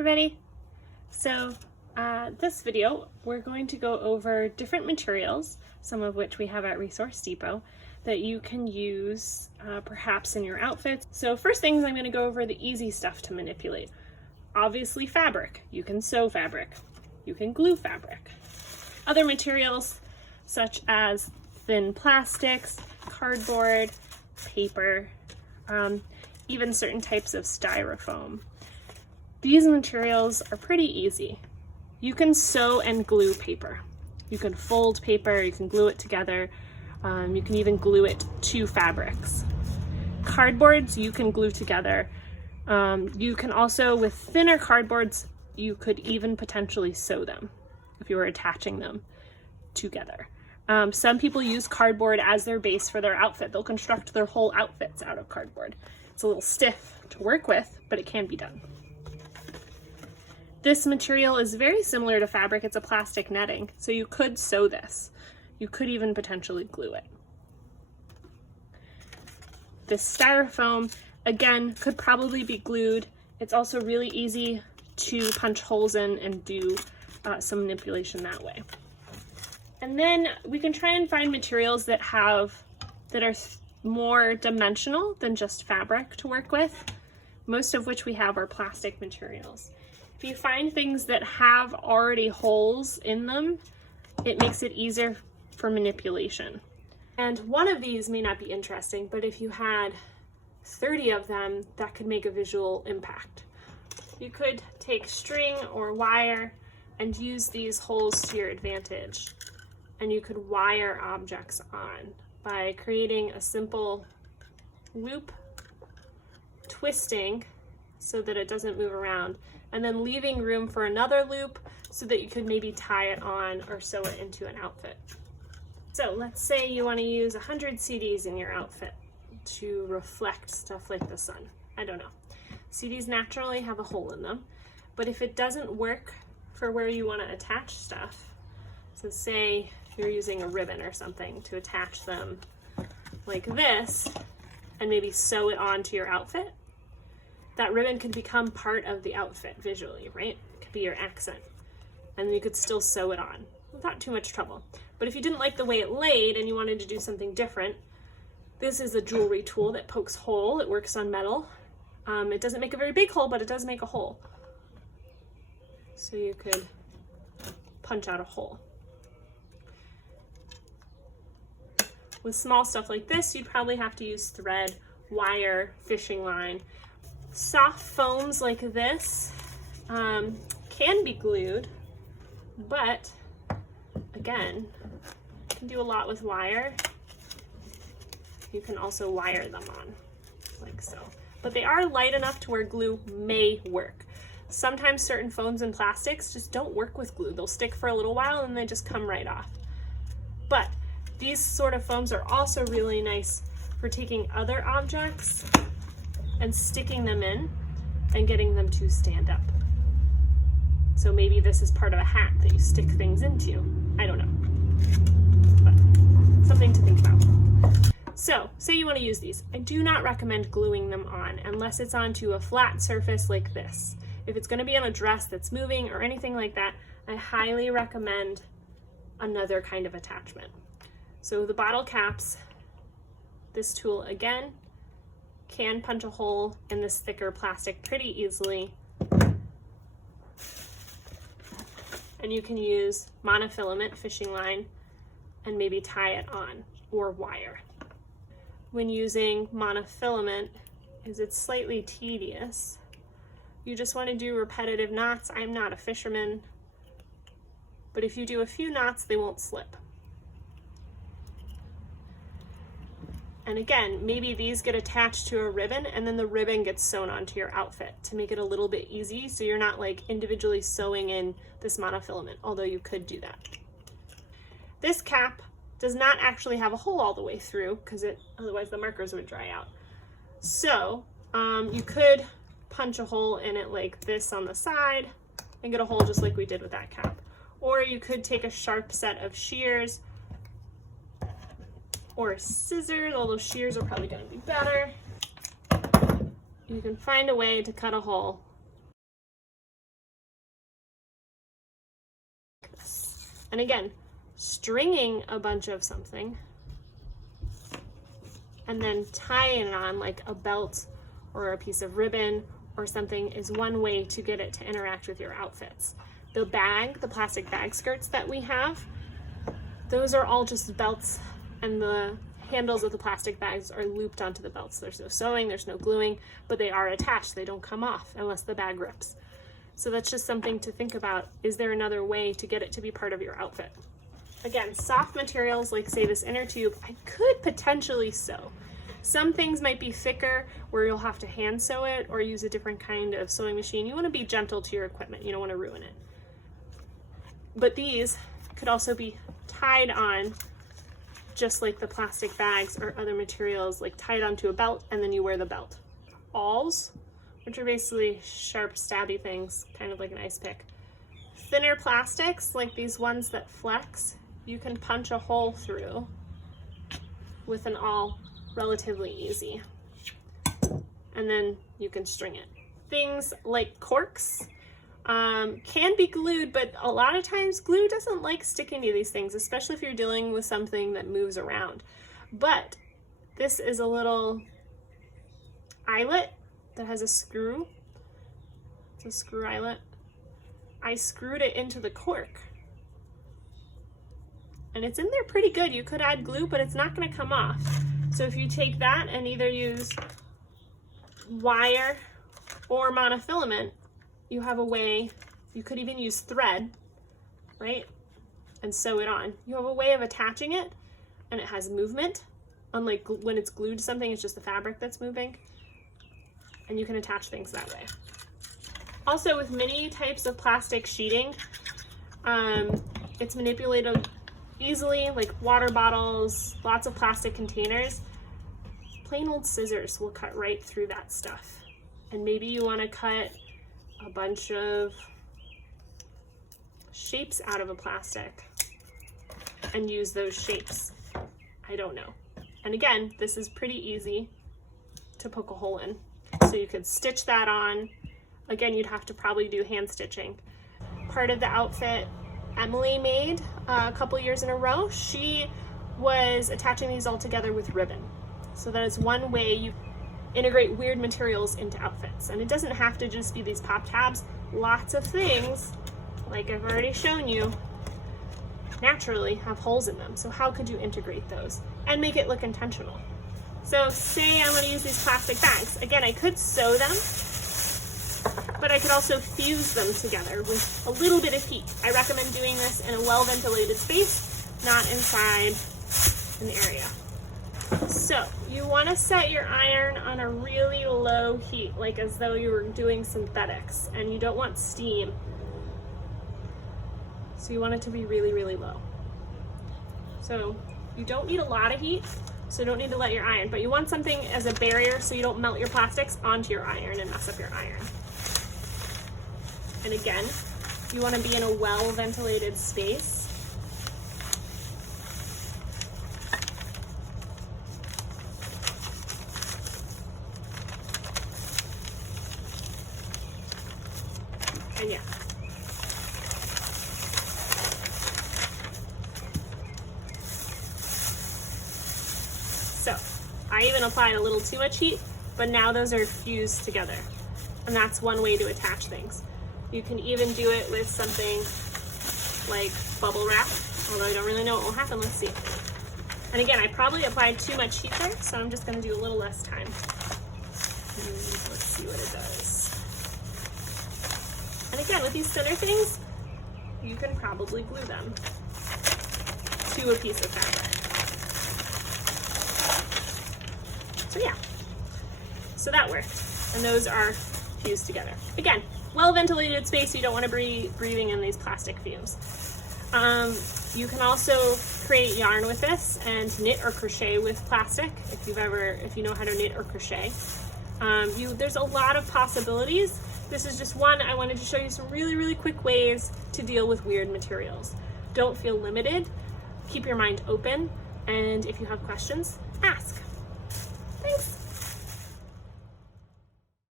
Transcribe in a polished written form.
everybody! So this video we're going to go over different materials, some of which we have at Resource Depot, that you can use perhaps in your outfits. So first things, I'm going to go over the easy stuff to manipulate. Obviously fabric. You can sew fabric. You can glue fabric. Other materials such as thin plastics, cardboard, paper, even certain types of styrofoam. These materials are pretty easy. You can sew and glue paper. You can fold paper, you can glue it together, you can even glue it to fabrics. Cardboards you can glue together. You can also, with thinner cardboards, you could even potentially sew them if you were attaching them together. Some people use cardboard as their base for their outfit. They'll construct their whole outfits out of cardboard. It's a little stiff to work with, but it can be done. This material is very similar to fabric. It's a plastic netting, so you could sew this. You could even potentially glue it. This styrofoam, again, could probably be glued. It's also really easy to punch holes in and do some manipulation that way. And then we can try and find materials that are more dimensional than just fabric to work with, most of which we have are plastic materials. If you find things that have already holes in them, it makes it easier for manipulation. And one of these may not be interesting, but if you had 30 of them, that could make a visual impact. You could take string or wire and use these holes to your advantage. And you could wire objects on by creating a simple loop, twisting so that it doesn't move around, and then leaving room for another loop so that you could maybe tie it on or sew it into an outfit. So let's say you want to use 100 CDs in your outfit to reflect stuff like the sun. I don't know. CDs naturally have a hole in them, but if it doesn't work for where you want to attach stuff, so say you're using a ribbon or something to attach them like this and maybe sew it onto your outfit, that ribbon could become part of the outfit visually, right? It could be your accent. And then you could still sew it on without too much trouble. But if you didn't like the way it laid and you wanted to do something different, this is a jewelry tool that pokes hole. It works on metal. It doesn't make a very big hole, but it does make a hole. So you could punch out a hole. With small stuff like this, you'd probably have to use thread, wire, fishing line. Soft foams like this can be glued, but again, you can do a lot with wire. You can also wire them on, like so. But they are light enough to where glue may work. Sometimes certain foams and plastics just don't work with glue. They'll stick for a little while and they just come right off. But these sort of foams are also really nice for taking other objects and sticking them in and getting them to stand up. So maybe this is part of a hat that you stick things into. I don't know, but something to think about. So say you want to use these. I do not recommend gluing them on unless it's onto a flat surface like this. If it's going to be on a dress that's moving or anything like that, I highly recommend another kind of attachment. So the bottle caps, this tool again, can punch a hole in this thicker plastic pretty easily. And you can use monofilament fishing line and maybe tie it on, or wire. When using monofilament, it's slightly tedious. You just want to do repetitive knots. I'm not a fisherman, but if you do a few knots, they won't slip. And again, maybe these get attached to a ribbon and then the ribbon gets sewn onto your outfit to make it a little bit easy, so you're not like individually sewing in this monofilament, although you could do that. This cap does not actually have a hole all the way through because otherwise the markers would dry out. So you could punch a hole in it like this on the side and get a hole just like we did with that cap. Or you could take a sharp set of shears or scissors, although shears are probably going to be better. You can find a way to cut a hole And again, stringing a bunch of something and then tying it on like a belt or a piece of ribbon or something is one way to get it to interact with your outfits. The bag, the plastic bag skirts that we have, those are all just belts, and the handles of the plastic bags are looped onto the belts. There's no sewing, there's no gluing, but they are attached. They don't come off unless the bag rips. So that's just something to think about. Is there another way to get it to be part of your outfit? Again, soft materials like say this inner tube, I could potentially sew. Some things might be thicker where you'll have to hand sew it or use a different kind of sewing machine. You want to be gentle to your equipment. You don't want to ruin it. But these could also be tied on just like the plastic bags or other materials, like tied onto a belt and then you wear the belt. Awls, which are basically sharp stabby things, kind of like an ice pick. Thinner plastics, like these ones that flex, you can punch a hole through with an awl relatively easy. And then you can string it. Things like corks can be glued, but a lot of times glue doesn't like sticking to these things, especially if you're dealing with something that moves around. But this is a little eyelet that has a screw. It's a screw eyelet. I screwed it into the cork. And it's in there pretty good. You could add glue, but it's not going to come off. So if you take that and either use wire or monofilament, you have a way, you could even use thread, right? And sew it on. You have a way of attaching it, and it has movement. Unlike when it's glued to something, it's just the fabric that's moving. And you can attach things that way. Also, with many types of plastic sheeting, it's manipulated easily, like water bottles, lots of plastic containers. Plain old scissors will cut right through that stuff. And maybe you want to cut a bunch of shapes out of a plastic and use those shapes. I don't know. And again, this is pretty easy to poke a hole in. So you could stitch that on. Again, you'd have to probably do hand stitching. Part of the outfit Emily made a couple years in a row, she was attaching these all together with ribbon. So that is one way you integrate weird materials into outfits. And it doesn't have to just be these pop tabs. Lots of things, like I've already shown you, naturally have holes in them. So how could you integrate those and make it look intentional? So say I want to use these plastic bags. Again, I could sew them, but I could also fuse them together with a little bit of heat. I recommend doing this in a well-ventilated space, not inside an area. So you want to set your iron on a really low heat, like as though you were doing synthetics, and you don't want steam. So you want it to be really, really low. So you don't need a lot of heat, so you don't need to let your iron, but you want something as a barrier so you don't melt your plastics onto your iron and mess up your iron. And again, you want to be in a well-ventilated space. And yeah. So, I even applied a little too much heat, but now those are fused together. And that's one way to attach things. You can even do it with something like bubble wrap, although I don't really know what will happen. Let's see. And again, I probably applied too much heat there, so I'm just going to do a little less time. And let's see what it does. And again, with these thinner things, you can probably glue them to a piece of fabric. So yeah, so that worked. And those are fused together. Again, well-ventilated space, so you don't want to be breathing in these plastic fumes. You can also create yarn with this and knit or crochet with plastic if you know how to knit or crochet. There's a lot of possibilities. This is just one. I wanted to show you some really, really quick ways to deal with weird materials. Don't feel limited. Keep your mind open. And if you have questions, ask.